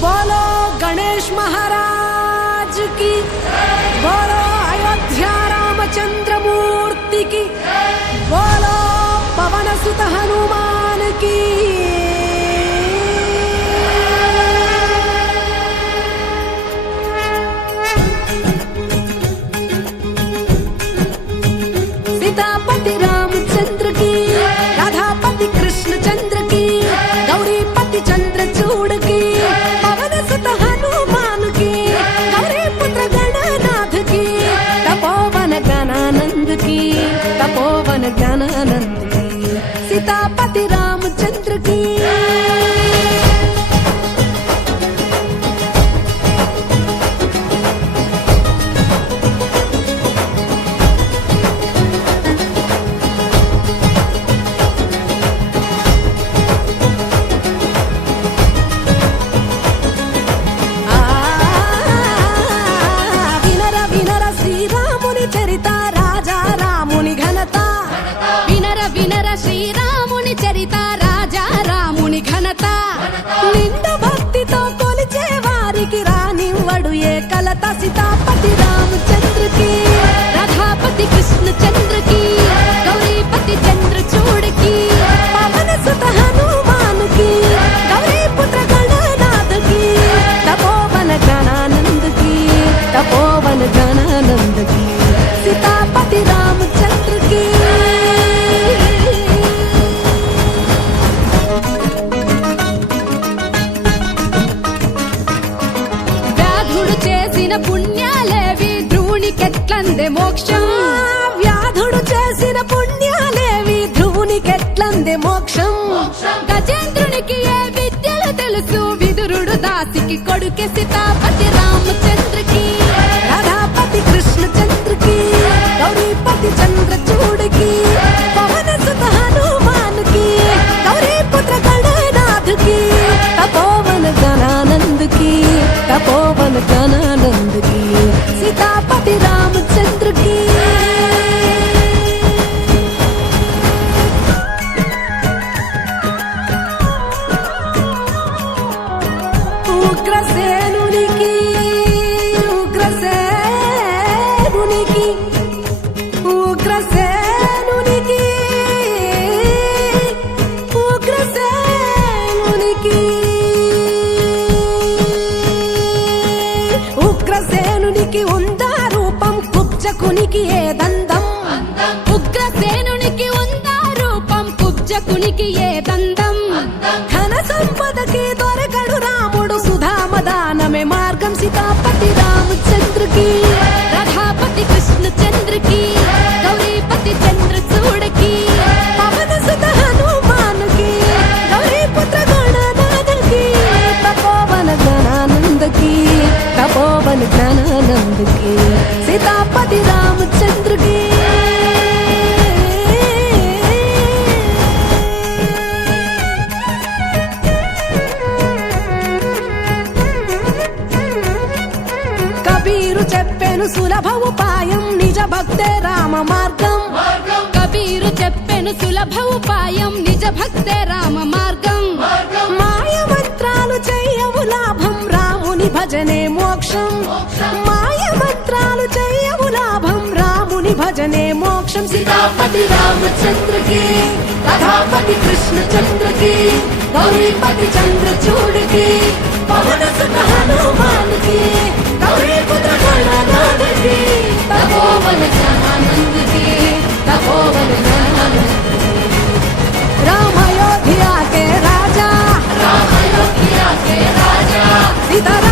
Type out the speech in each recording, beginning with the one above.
bola! రానివ్వడు ఏ కలత సీతాపతి రామచంద్రకి? రథాపతి కృష్ణ చంద్రకి గౌరీపతి చంద్ర చూడకి పవన సుతహన చేసిన పుణ్యాలేవి ధ్రువునికెట్లందే మోక్షం. వ్యాధుడు చేసిన పుణ్యాలేవి ధ్రువునికెట్లందే మోక్షం. గజేంద్రునికి ఏ విద్యలు తెలుసు? విదురుడు దాసికి కొడుకే సీతాపతి రామచంద్రకి. కుబ్జకునికి ఏ దందం. ఉగ్రసేనునికి ఉందా రూపం? కుబ్జకునికి ఏ దందం? ఘన సంపదకి దొరకడు రాముడు సుధామదానమే మార్గం సీతాపతి రామచంద్రకి. రథాపతి కృష్ణ చంద్రకి గౌరీపతి చంద్ర చూడకి పవన సుత హనుమానుకి. గౌరీ పుత్ర గణనాథకి తపోవన గణానందకి తపోవన గణానందకి చెప్పెను సులభ ఉపాయం. నిజ భక్తే రామ మార్గం. కబీరు చెప్పెను సులభ ఉపాయం. నిజ భక్తే రామ మార్గం. మాయ మంత్రాలు చెయ్యవు లాభం. రాముని భజనే మోక్షం. మాయ మంత్రాలు చెయ్యవు లాభం. రాముని భజనే మోక్షం. సీతాపతి రామచంద్రకి రథాపతి కృష్ణ చంద్రకి గౌరీపతి చంద్ర చూడకి పవన సుత హనుమానికి గౌరీ పుత్ర Rama Yodhya ke Raja Rama Yodhya ke Raja Sita Raja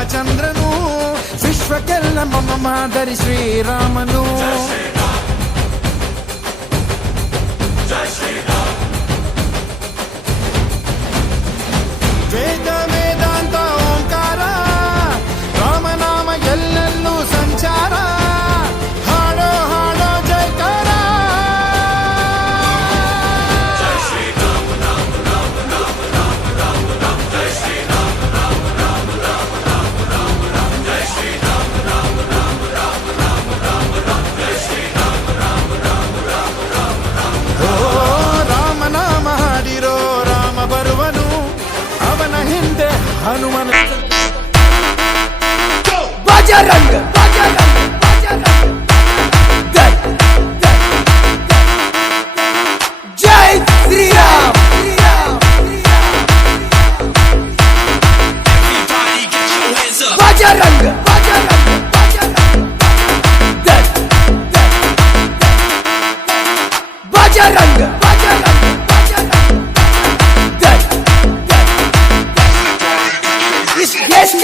ರಾಮಚಂದ್ರನು ವಿಶ್ವಕ್ಕೆಲ್ಲ ಮಮ ಮಾದರಿ ಶ್ರೀರಾಮನು హనుమన్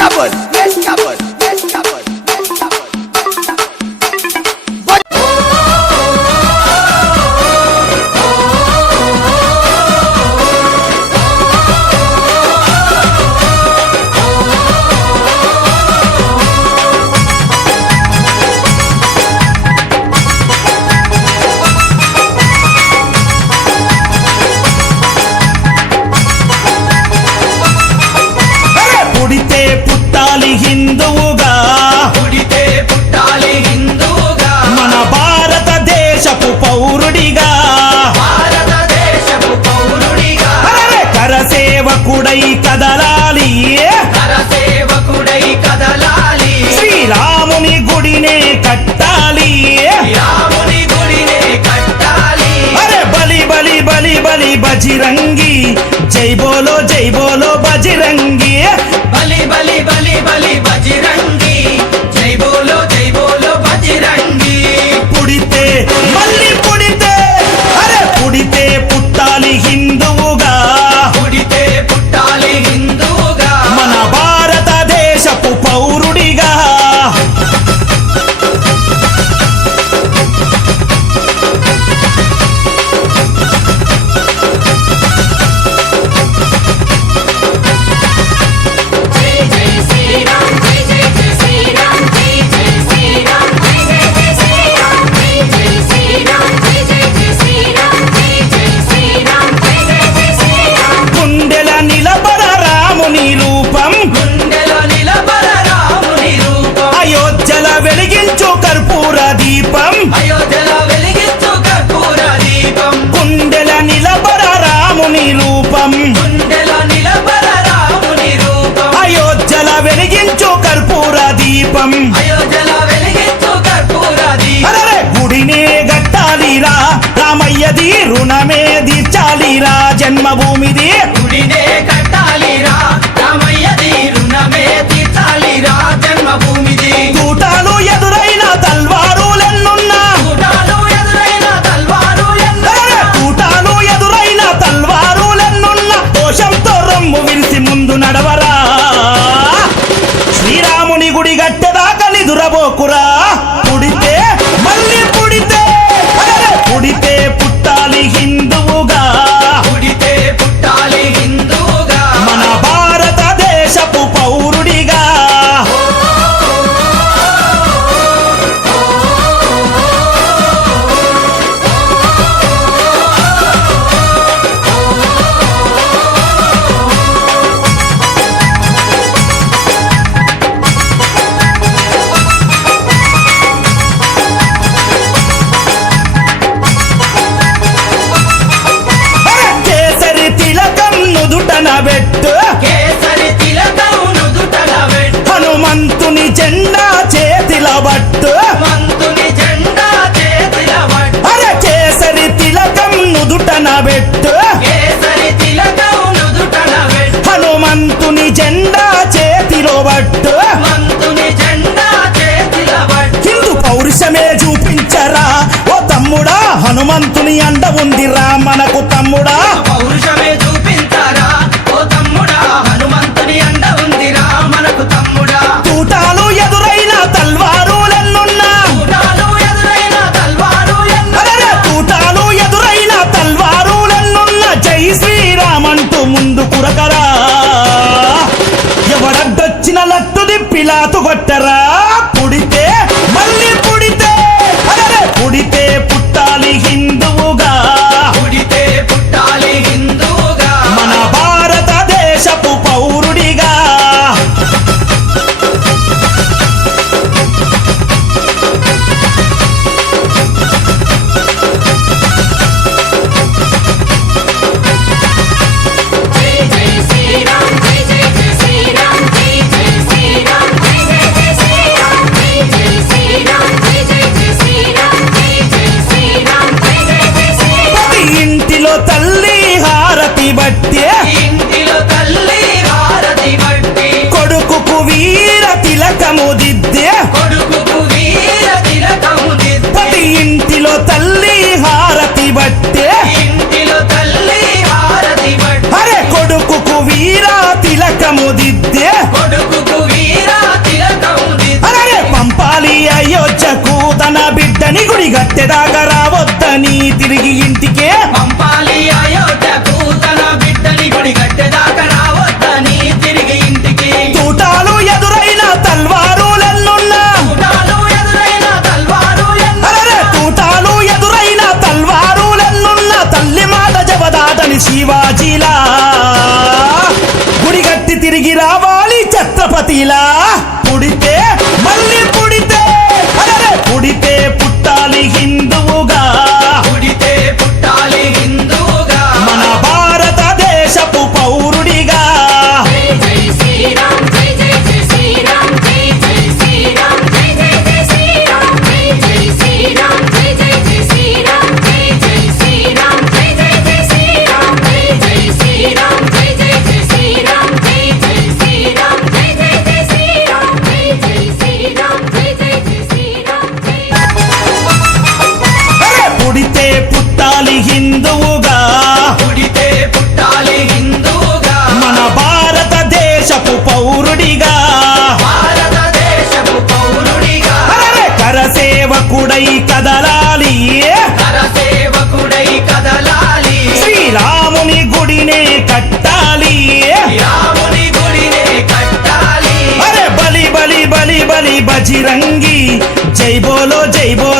cabot, yes cabot. రాముని గుడినే కట్టాలి. రాముని గుడినే కట్టాలి. అరే బలి బలి బలి బలి బజిరంగి జై బోలో జై బోలో బజిరంగి బలి బలి దీపం గుడినే గట్టాలిరా రామయ్యది రుణమే తీర్చాలిరా. జన్మభూమిది. గుడినే కట్టాలిరా. যাব কোরআন ஆண்டவன் తిలకము దిద్దే ప్రతి ఇంటిలో తల్లి హారతి బట్టే. అరే కొడుకు వీరా తిలకము దిద్దే అరే పంపాలి అయ్యొచ్చకు తన బిడ్డని గుడి గట్టెదాకా రావద్దని తిరిగి ఇంటికే. కదలాలి. కదలాలి. శ్రీరాముని గుడినే కట్టాలి. రాముని గుడినే కట్టాలి. అరే బలి బలి బలి బలి బజిరంగి. జై బోలో జై బో